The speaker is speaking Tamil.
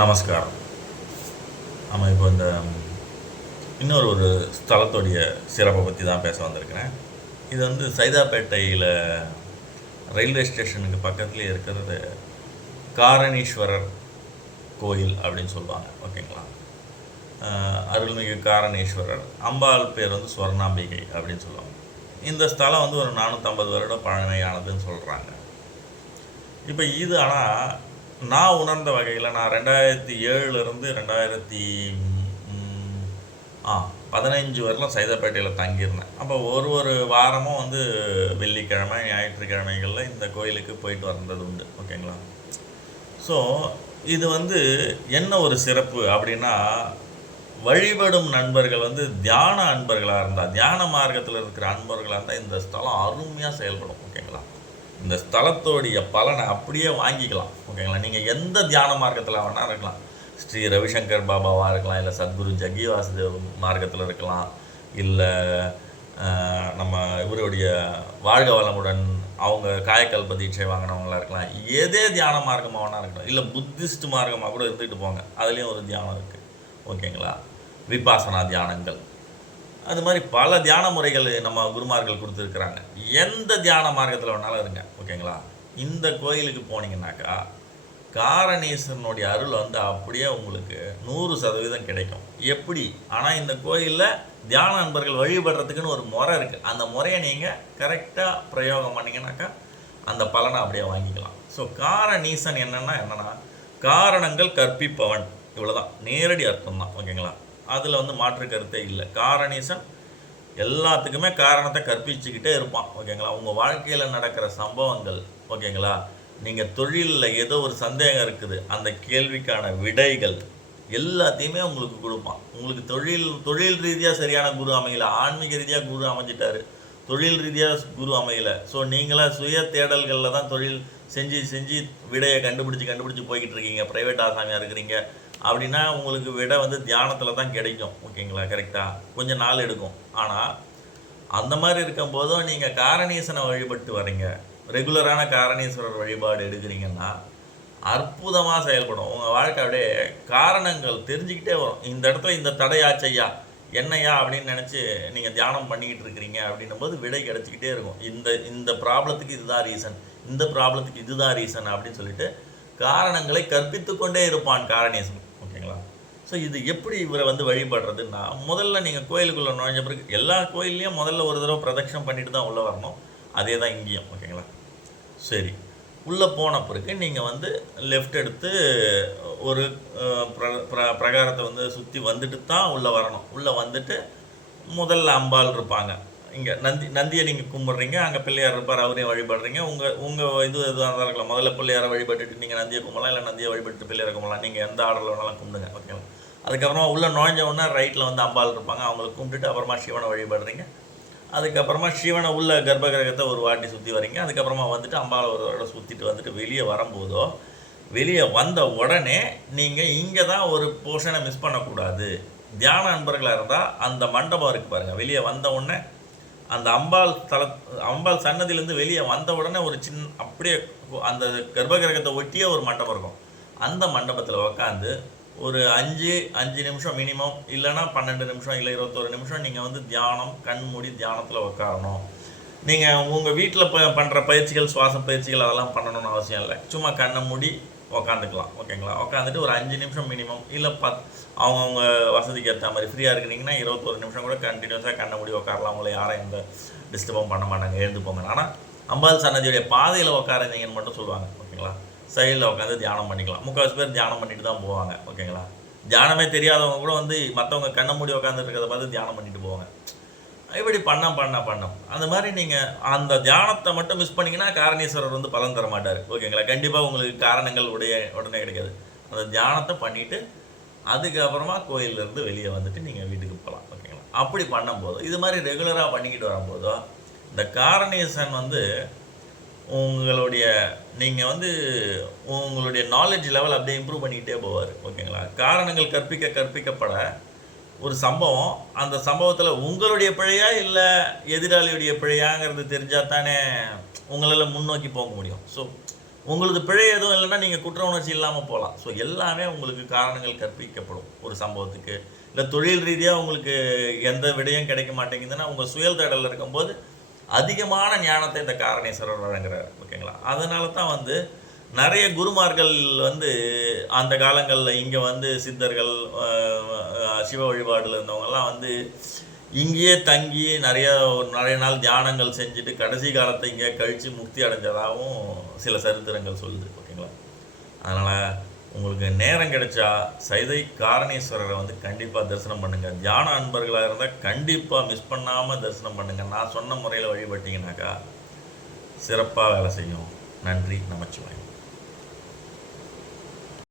நமஸ்காரம். நம்ம இப்போ இந்த இன்னொரு ஸ்தலத்துடைய சிறப்பை பற்றி தான் பேச வந்திருக்கிறேன். இது வந்து சைதாப்பேட்டையில் ரயில்வே ஸ்டேஷனுக்கு பக்கத்துலேயே இருக்கிறது காரணீஸ்வரர் கோயில் அப்படின்னு சொல்லுவாங்க. ஓகேங்களா? அருள்மிகு காரணீஸ்வரர், அம்பாள் பேர் வந்து ஸ்வர்ணாம்பிகை அப்படின்னு சொல்லுவாங்க. இந்த ஸ்தலம் வந்து ஒரு 450 வருடம் பழமையானதுன்னு சொல்கிறாங்க. இப்போ இது ஆனால் நான் உணர்ந்த வகையில் நான் 2007 15 வரலாம் சைதாப்பேட்டையில் தங்கியிருந்தேன். அப்போ ஒரு வாரமும் வந்து வெள்ளிக்கிழமை ஞாயிற்றுக்கிழமைகளில் இந்த கோயிலுக்கு போயிட்டு வந்தது உண்டு. ஓகேங்களா? ஸோ இது வந்து என்ன ஒரு சிறப்பு அப்படின்னா, வழிபடும் நண்பர்கள் வந்து தியான அன்பர்களாக இருந்தால், தியான மார்க்கத்தில் இருக்கிற அன்பர்களாக இருந்தால் இந்த ஸ்தலம் அருமையாக செயல்படும். ஓகேங்களா? இந்த ஸ்தலத்தோடைய பலனை அப்படியே வாங்கிக்கலாம். ஓகேங்களா? நீங்கள் எந்த தியான மார்க்கத்தில் வேணால் இருக்கலாம். ஸ்ரீ ரவிசங்கர் பாபாவாக இருக்கலாம், இல்லை சத்குரு ஜக்கி வாசுதேவ் மார்க்கத்தில் இருக்கலாம், இல்லை நம்ம இவருடைய வாழ்க வளமுடன் அவங்க காயக்கல்ப தீட்சை வாங்கினவங்களாக இருக்கலாம். எதே தியான மார்க்கமாக வேணா இருக்கலாம், இல்லை புத்திஸ்ட் மார்க்கமாக கூட இருந்துகிட்டு போங்க, அதுலேயும் ஒரு தியானம் இருக்குது. ஓகேங்களா? விபாசனா தியானங்கள், அது மாதிரி பல தியான முறைகள் நம்ம குருமார்கள் கொடுத்துருக்குறாங்க. எந்த தியான மார்க்கத்தில் வேணாலும் இருங்க. ஓகேங்களா? இந்த கோயிலுக்கு போனீங்கன்னாக்கா காரணீஸ்வரனுடைய அருள் வந்து அப்படியே உங்களுக்கு 100% கிடைக்கும். எப்படி? ஆனால் இந்த கோயிலில் தியான அன்பர்கள் வழிபடுறதுக்குன்னு ஒரு முறை இருக்குது. அந்த முறையை நீங்கள் கரெக்டாக பிரயோகம் பண்ணிங்கனாக்கா அந்த பலனை அப்படியே வாங்கிக்கலாம். ஸோ காரணீசன் என்னென்னா காரணங்கள் கற்பிப்பவன், இவ்வளோதான், நேரடி அர்த்தம் தான். ஓகேங்களா? அதில் வந்து மாற்று கருத்தே இல்லை. காரணீசன் எல்லாத்துக்குமே காரணத்தை கற்பிச்சுக்கிட்டே இருப்பான். ஓகேங்களா? உங்கள் வாழ்க்கையில் நடக்கிற சம்பவங்கள், ஓகேங்களா, நீங்கள் தொழிலில் ஏதோ ஒரு சந்தேகம் இருக்குது, அந்த கேள்விக்கான விடைகள் எல்லாத்தையுமே உங்களுக்கு கொடுப்பான். உங்களுக்கு தொழில் ரீதியாக சரியான குரு அமையல, ஆன்மீக ரீதியாக குரு அமைஞ்சிட்டாரு, தொழில் ரீதியாக குரு அமையலை. ஸோ நீங்களாக சுய தேடல்களில் தான் தொழில் செஞ்சு விடையை கண்டுபிடிச்சி போய்கிட்டு இருக்கீங்க, ப்ரைவேட் ஆசாமியாக இருக்கிறீங்க அப்படின்னா உங்களுக்கு விடை வந்து தியானத்தில் தான் கிடைக்கும். ஓகேங்களா? கரெக்டாக கொஞ்சம் நாள் எடுக்கும். ஆனால் அந்த மாதிரி இருக்கும்போதும் நீங்கள் காரணீசனை வழிபட்டு வரீங்க, ரெகுலரான காரணீஸ்வரர் வழிபாடு எடுக்கிறீங்கன்னா அற்புதமாக செயல்படும். உங்கள் வாழ்க்கை அப்படியே காரணங்கள் தெரிஞ்சுக்கிட்டே வரும். இந்த இடத்துல இந்த தடையாச்சையா என்னையா அப்படின்னு நினச்சி நீங்கள் தியானம் பண்ணிக்கிட்டு இருக்கிறீங்க அப்படின்னும் போது விடை கிடச்சிக்கிட்டே இருக்கும். இந்த ப்ராப்ளத்துக்கு இதுதான் ரீசன், இந்த ப்ராப்ளத்துக்கு இதுதான் ரீசன் அப்படின்னு சொல்லிட்டு காரணங்களை கற்பித்து கொண்டே இருப்பான் காரணீசன். ஓகேங்களா? ஸோ இது எப்படி இவரை வந்து வழிபடுறதுன்னா, முதல்ல நீங்கள் கோயிலுக்குள்ளே நுழைஞ்ச பிறகு எல்லா கோயில்லையும் முதல்ல ஒரு தடவை பிரதட்சணம் பண்ணிட்டு தான் உள்ளே வரணும். அதே தான் இங்கேயும். ஓகேங்களா? சரி, உள்ளே போன பிறகு நீங்கள் வந்து லெஃப்ட் எடுத்து ஒரு பிரகாரத்தை வந்து சுற்றி வந்துட்டு தான் உள்ளே வரணும். உள்ளே வந்துட்டு முதல்ல அம்பாள் இருப்பாங்க. இங்கே நந்தியை நீங்கள் கும்பிட்றீங்க, அங்கே பிள்ளையார் இருப்பார், அவரையும் வழிபடுறீங்க. உங்கள் எதுவாக இருந்தாலும் இருக்கலாம். முதல்ல பிள்ளையாரை வழிபட்டுட்டு நீங்கள் நந்தியை கும்பலாம், இல்லை நந்தியை வழிபட்டு பிள்ளையாரை கும்பலாம். நீங்கள் எந்த ஆர்டரில் வேணாலும் கும்பிடுங்க. ஓகேங்களா? அதுக்கப்புறமா உள்ளே நுழைஞ்ச உடனே ரைட்டில் வந்து அம்பாள் இருப்பாங்க, அவங்களுக்கு கும்பிட்டுட்டு அப்புறமா சிவனை வழிபடுறீங்க. அதுக்கப்புறமா சிவனை உள்ள கர்ப்பகிரகத்தை ஒரு வாட்டி சுற்றி வரீங்க. அதுக்கப்புறமா வந்துட்டு அம்பாவை ஒரு தடவை சுற்றிட்டு வந்துட்டு வெளியே வரும்போதோ, வெளியே வந்த உடனே நீங்கள் இங்கே தான் ஒரு போர்ஷனை மிஸ் பண்ணக்கூடாது. தியான அன்பர்களாக இருந்தால் அந்த மண்டபம் இருக்குது பாருங்கள், வெளியே வந்த உடனே அந்த அம்பாள் சன்னதியிலேருந்து வெளியே வந்த உடனே ஒரு அப்படியே அந்த கர்ப்பகிரகத்தை ஒட்டியே ஒரு மண்டபம் இருக்கும். அந்த மண்டபத்தில் உட்காந்து ஒரு 5 நிமிஷம் மினிமம், இல்லைனா 12 நிமிஷம், இல்லை 21 நிமிஷம் நீங்கள் வந்து தியானம், கண் மூடி தியானத்தில் உட்காரணும். நீங்கள் உங்கள் வீட்டில் பண்ணுற பயிற்சிகள், சுவாச பயிற்சிகள் அதெல்லாம் பண்ணணும்னு அவசியம் இல்லை. சும்மா கண்ணை மூடி உக்காந்துக்கலாம். ஓகேங்களா? உட்காந்துட்டு ஒரு 5 நிமிஷம் மினிமம், இல்லை அவங்கவுங்க வசதிக்கு ஏற்ற மாதிரி ஃப்ரீயாக இருக்கிறீங்கன்னா 21 நிமிஷம் கூட கண்டினியூஸாக கண்ணை மூடி உட்காரலாம். உங்களை யாரும் எந்த டிஸ்டர்பும் பண்ண மாட்டாங்க, எழுந்து போங்க. ஆனால் அம்பாள் சன்னதியுடைய பாதையில் உட்காருந்தீங்கன்னு மட்டும் சொல்லுவாங்க. ஓகேங்களா? சைடில் உட்காந்து தியானம் பண்ணிக்கலாம். 3/4 பேர் தியானம் பண்ணிட்டு தான் போவாங்க. ஓகேங்களா? தியானமே தெரியாதவங்க கூட வந்து மற்றவங்க கண்ணை மூடி உட்காந்துட்டு இருக்கிறத பார்த்து தியானம் பண்ணிட்டு போவாங்க. இப்படி பண்ண அந்த மாதிரி நீங்கள் அந்த தியானத்தை மட்டும் மிஸ் பண்ணிங்கன்னா காரணீஸ்வரர் வந்து பலன் தர மாட்டார். ஓகேங்களா? கண்டிப்பாக உங்களுக்கு காரணங்கள் உடனே கிடைக்காது. அந்த தியானத்தை பண்ணிவிட்டு அதுக்கப்புறமா கோயிலிருந்து வெளியே வந்துட்டு நீங்கள் வீட்டுக்கு போகலாம். ஓகேங்களா? அப்படி பண்ணும்போது இது மாதிரி ரெகுலராக பண்ணிக்கிட்டு வரும்போதோ இந்த காரணீசன் வந்து நீங்கள் வந்து உங்களுடைய நாலேஜ் லெவல் அப்படியே இம்ப்ரூவ் பண்ணிக்கிட்டே போவார். ஓகேங்களா? காரணங்கள் கற்பிக்கப்பட ஒரு சம்பவம், அந்த சம்பவத்தில் உங்களுடைய பிழையா இல்லை எதிராளியுடைய பிழையாங்கிறது தெரிஞ்சால் தானே உங்களால் முன்னோக்கி போக முடியும். ஸோ உங்களது பிழை எதுவும் இல்லைன்னா நீங்கள் குற்ற உணர்ச்சி இல்லாமல் போகலாம். ஸோ எல்லாமே உங்களுக்கு காரணங்கள் கற்பிக்கப்படும் ஒரு சம்பவத்துக்கு. இல்லை தொழில் ரீதியாக உங்களுக்கு எந்த விடையும் கிடைக்க மாட்டேங்குதுன்னா உங்கள் சுயல் தேடலில் இருக்கும்போது அதிகமான ஞானத்தை இந்த காரணேஸ்வரர் வழங்குறார். ஓகேங்களா? அதனால தான் வந்து நிறைய குருமார்கள் வந்து அந்த காலங்களில் இங்கே வந்து சித்தர்கள் சிவ வழிபாடில் இருந்தவங்கெல்லாம் வந்து இங்கேயே தங்கி நிறைய நாள் தியானங்கள் செஞ்சுட்டு கடைசி காலத்தை இங்கே கழித்து முக்தி அடைஞ்சதாகவும் சில சரித்திரங்கள் சொல்லுது. ஓகேங்களா? அதனால் உங்களுக்கு நேரம் கிடைச்சா சைதை காரணேஸ்வரரை வந்து கண்டிப்பாக தரிசனம் பண்ணுங்கள். தியான அன்பர்களாக இருந்தால் கண்டிப்பாக மிஸ் பண்ணாமல் தரிசனம் பண்ணுங்கள். நான் சொன்ன முறையில் வழிபட்டிங்கனாக்கா சிறப்பாக வேலை செய்யும். நன்றி. நமச்சிவாயம்.